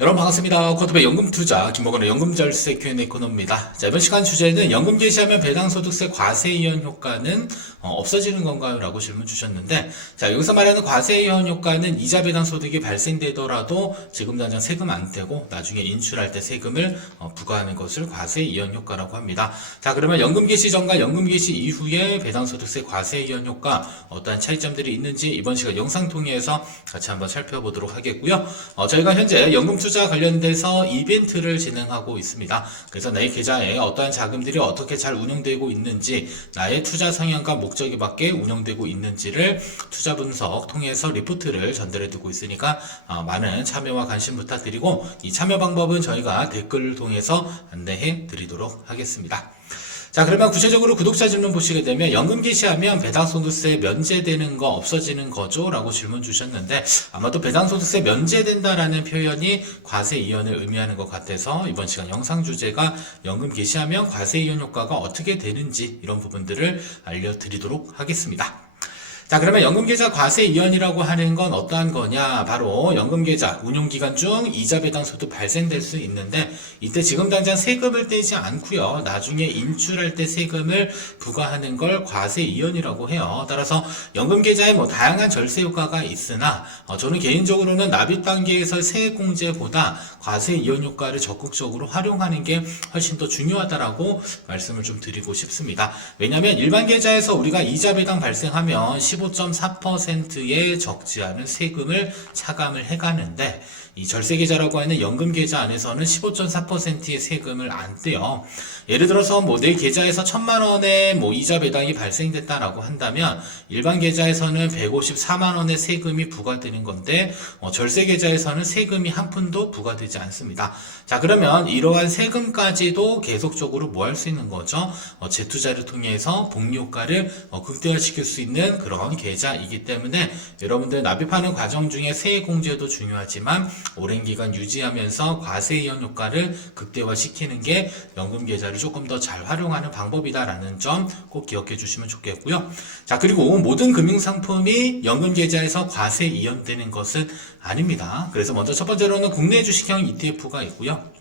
여러분 반갑습니다. 쿼터백 연금투자 김목원의 연금절세 Q&A 코너입니다. 자, 이번 시간 주제는 연금 개시하면 배당소득세 과세이연 효과는 없어지는 건가요? 라고 질문 주셨는데, 자, 여기서 말하는 과세이연 효과는 이자 배당 소득이 발생되더라도 지금 당장 세금 안 떼고 나중에 인출할 때 세금을 부과하는 것을 과세이연 효과라고 합니다. 자, 그러면 연금 개시 전과 연금 개시 이후에 배당소득세 과세이연 효과 어떠한 차이점들이 있는지 이번 시간 영상 통해서 같이 한번 살펴보도록 하겠고요. 저희가 현재 연금 투자 관련돼서 이벤트를 진행하고 있습니다. 그래서 내 계좌에 어떠한 자금들이 어떻게 잘 운영되고 있는지, 나의 투자 성향과 목적에 맞게 운영되고 있는지를 투자 분석 통해서 리포트를 전달해 두고 있으니까 많은 참여와 관심 부탁드리고, 이 참여 방법은 저희가 댓글을 통해서 안내해 드리도록 하겠습니다. 자, 그러면 구체적으로 구독자 질문 보시게 되면 연금 개시하면 배당소득세 면제되는 거 없어지는 거죠? 라고 질문 주셨는데, 아마도 배당소득세 면제된다라는 표현이 과세이연을 의미하는 것 같아서 이번 시간 영상 주제가 연금 개시하면 과세이연 효과가 어떻게 되는지 이런 부분들을 알려드리도록 하겠습니다. 자, 그러면 연금계좌 과세이연이라고 하는 건 어떠한 거냐? 바로 연금계좌 운용기간 중 이자 배당 소득 발생될 수 있는데, 이때 지금 당장 세금을 떼지 않고요, 나중에 인출할 때 세금을 부과하는 걸 과세이연이라고 해요. 따라서 연금계좌에 다양한 절세 효과가 있으나 저는 개인적으로는 납입 단계에서 세액공제보다 과세이연 효과를 적극적으로 활용하는 게 훨씬 더 중요하다라고 말씀을 좀 드리고 싶습니다. 왜냐하면 일반 계좌에서 우리가 이자 배당 발생하면 15.4%의 적지 않은 세금을 차감을 해가는데, 이 절세계좌라고 하는 연금계좌 안에서는 15.4%의 세금을 안 떼요. 예를 들어서 내 계좌에서 1,000만원의 이자 배당이 발생됐다라고 한다면 일반 계좌에서는 154만원의 세금이 부과되는 건데, 절세계좌에서는 세금이 한 푼도 부과되지 않습니다. 자, 그러면 이러한 세금까지도 계속적으로 뭐 할 수 있는 거죠? 재투자를 통해서 복리효과를 극대화시킬 수 있는 그런 계좌이기 때문에 여러분들 납입하는 과정 중에 세액공제도 중요하지만 오랜 기간 유지하면서 과세이연 효과를 극대화시키는 게 연금계좌를 조금 더 잘 활용하는 방법이다라는 점 꼭 기억해 주시면 좋겠고요. 자, 그리고 모든 금융상품이 연금계좌에서 과세이연되는 것은 아닙니다. 그래서 먼저 첫 번째로는 국내 주식형 ETF가 있고요.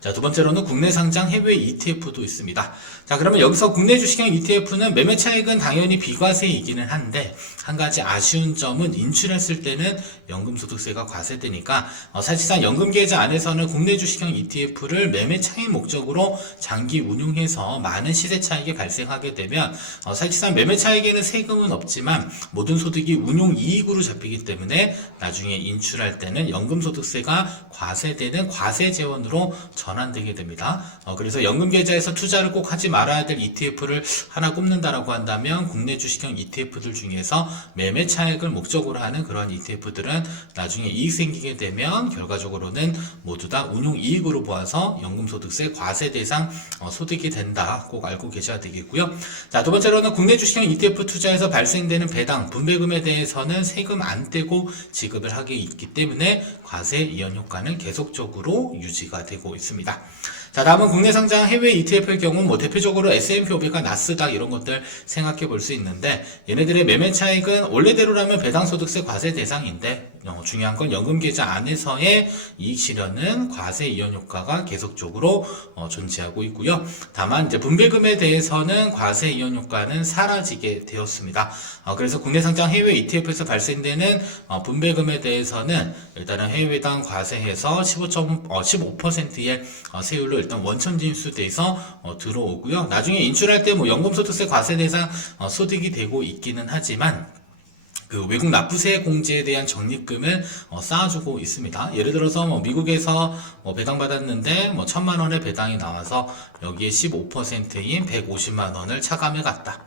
자, 두 번째로는 국내 상장 해외 ETF도 있습니다. 자, 그러면 여기서 국내 주식형 ETF는 매매 차익은 당연히 비과세이기는 한데, 한 가지 아쉬운 점은 인출했을 때는 연금소득세가 과세되니까 사실상 연금계좌 안에서는 국내 주식형 ETF를 매매 차익 목적으로 장기 운용해서 많은 시세 차익이 발생하게 되면 사실상 매매 차익에는 세금은 없지만 모든 소득이 운용 이익으로 잡히기 때문에 나중에 인출할 때는 연금소득세가 과세되는 과세재원으로 전환되게 됩니다. 그래서 연금계좌에서 투자를 꼭 하지 말아야 될 ETF를 하나 꼽는다라고 한다면 국내 주식형 ETF들 중에서 매매 차익을 목적으로 하는 그런 ETF들은 나중에 이익 생기게 되면 결과적으로는 모두 다 운용 이익으로 보아서 연금소득세 과세 대상 소득이 된다. 꼭 알고 계셔야 되겠고요. 자, 두 번째로는 국내 주식형 ETF 투자에서 발생되는 배당, 분배금에 대해서는 세금 안 떼고 지급을 하게 있기 때문에 과세이연 효과는 계속적으로 유지가 되고 있습니다. 자, 다음은 국내 상장 해외 ETF의 경우 대표적으로 S&P 500과 나스닥 이런 것들 생각해 볼 수 있는데, 얘네들의 매매 차익은 원래대로라면 배당소득세 과세 대상인데 중요한 건 연금계좌 안에서의 이익 실현은 과세이연 효과가 계속적으로 존재하고 있고요. 다만 이제 분배금에 대해서는 과세이연 효과는 사라지게 되었습니다. 그래서 국내 상장 해외 ETF에서 발생되는 분배금에 대해서는 일단은 해외당 과세해서 15%의 세율로 일단 원천 징수돼서 들어오고요. 나중에 인출할 때 연금소득세 과세 대상 소득이 되고 있기는 하지만 그 외국 납부세 공제에 대한 적립금을 쌓아주고 있습니다. 예를 들어서 미국에서 배당받았는데 1,000만원의 배당이 나와서 여기에 15%인 150만원을 차감해 갔다.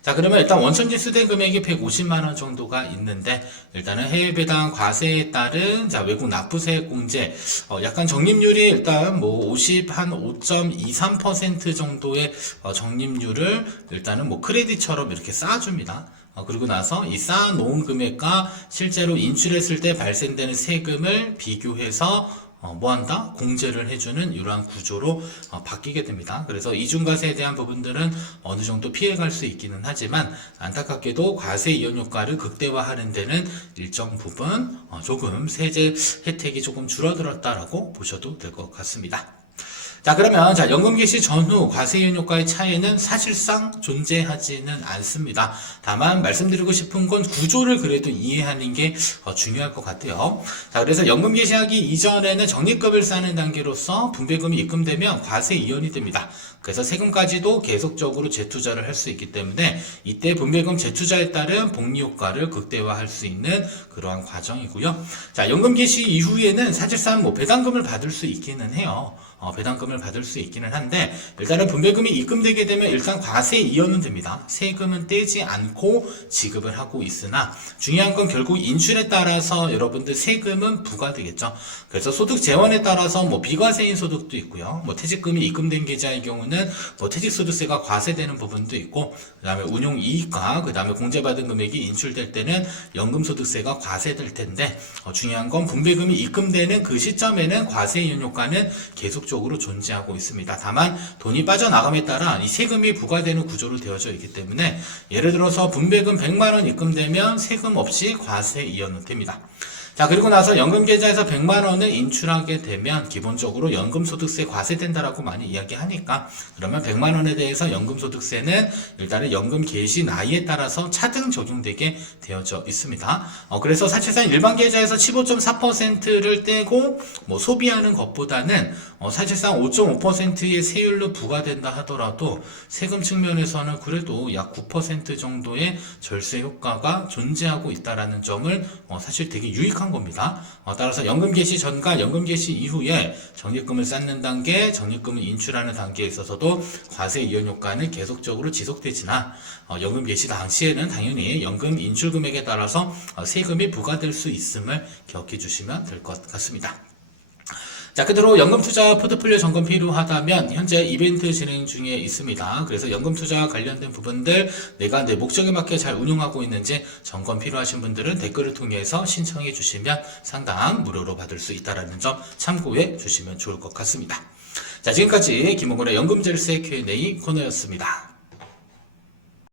자, 그러면 일단 원천 징수된 금액이 150만원 정도가 있는데, 일단은 해외 배당 과세에 따른 외국 납부세 공제 약간 적립률이 일단 5.23% 정도의 적립률을 일단은 크레딧처럼 이렇게 쌓아줍니다. 그리고 나서 이 쌓아놓은 금액과 실제로 인출했을 때 발생되는 세금을 비교해서 뭐한다? 공제를 해주는 이러한 구조로 바뀌게 됩니다. 그래서 이중과세에 대한 부분들은 어느 정도 피해갈 수 있기는 하지만 안타깝게도 과세 이연 효과를 극대화하는 데는 일정 부분 조금 세제 혜택이 조금 줄어들었다라고 보셔도 될 것 같습니다. 자, 그러면 연금 개시 전후 과세이연 효과의 차이는 사실상 존재하지는 않습니다. 다만 말씀드리고 싶은 건 구조를 그래도 이해하는 게 중요할 것 같아요. 자, 그래서 연금 개시하기 이전에는 적립금을 쌓는 단계로서 분배금이 입금되면 과세 이연이 됩니다. 그래서 세금까지도 계속적으로 재투자를 할 수 있기 때문에 이때 분배금 재투자에 따른 복리 효과를 극대화할 수 있는 그러한 과정이고요. 자, 연금 개시 이후에는 사실상 배당금을 받을 수 있기는 해요. 배당금을 받을 수 있기는 한데 일단은 분배금이 입금되게 되면 일단 과세 이연은 됩니다. 세금은 떼지 않고 지급을 하고 있으나 중요한 건 결국 인출에 따라서 여러분들 세금은 부과되겠죠. 그래서 소득 재원에 따라서 비과세인 소득도 있고요. 퇴직금이 입금된 계좌의 경우는 퇴직소득세가 과세되는 부분도 있고 그다음에 운용이익과 그다음에 공제받은 금액이 인출될 때는 연금소득세가 과세될 텐데 중요한 건 분배금이 입금되는 그 시점에는 과세이연 효과는 계속적으로 존재하고 있습니다. 다만 돈이 빠져나감에 따라 이 세금이 부과되는 구조로 되어져 있기 때문에 예를 들어서 분배금 100만원 입금되면 세금 없이 과세이연은 됩니다. 자, 그리고 나서 연금계좌에서 100만원을 인출하게 되면 기본적으로 연금소득세 과세된다라고 많이 이야기하니까 그러면 100만원에 대해서 연금소득세는 일단은 연금 개시 나이에 따라서 차등 적용되게 되어져 있습니다. 그래서 사실상 일반 계좌에서 15.4%를 떼고 소비하는 것보다는 사실상 5.5%의 세율로 부과된다 하더라도 세금 측면에서는 그래도 약 9% 정도의 절세 효과가 존재하고 있다라는 점을 사실 되게 유익한 겁니다. 따라서 연금 개시 전과 연금 개시 이후에 적립금을 쌓는 단계, 적립금을 인출하는 단계에 있어서도 과세 이연 효과는 계속적으로 지속되지만 연금 개시 당시에는 당연히 연금 인출 금액에 따라서 세금이 부과될 수 있음을 기억해 주시면 될 것 같습니다. 자, 그대로 연금투자 포트폴리오 점검 필요하다면 현재 이벤트 진행 중에 있습니다. 그래서 연금투자와 관련된 부분들 내가 내 목적에 맞게 잘 운용하고 있는지 점검 필요하신 분들은 댓글을 통해서 신청해 주시면 상담 무료로 받을 수 있다는 점 참고해 주시면 좋을 것 같습니다. 자, 지금까지 김홍근의 연금절세 Q&A 코너였습니다.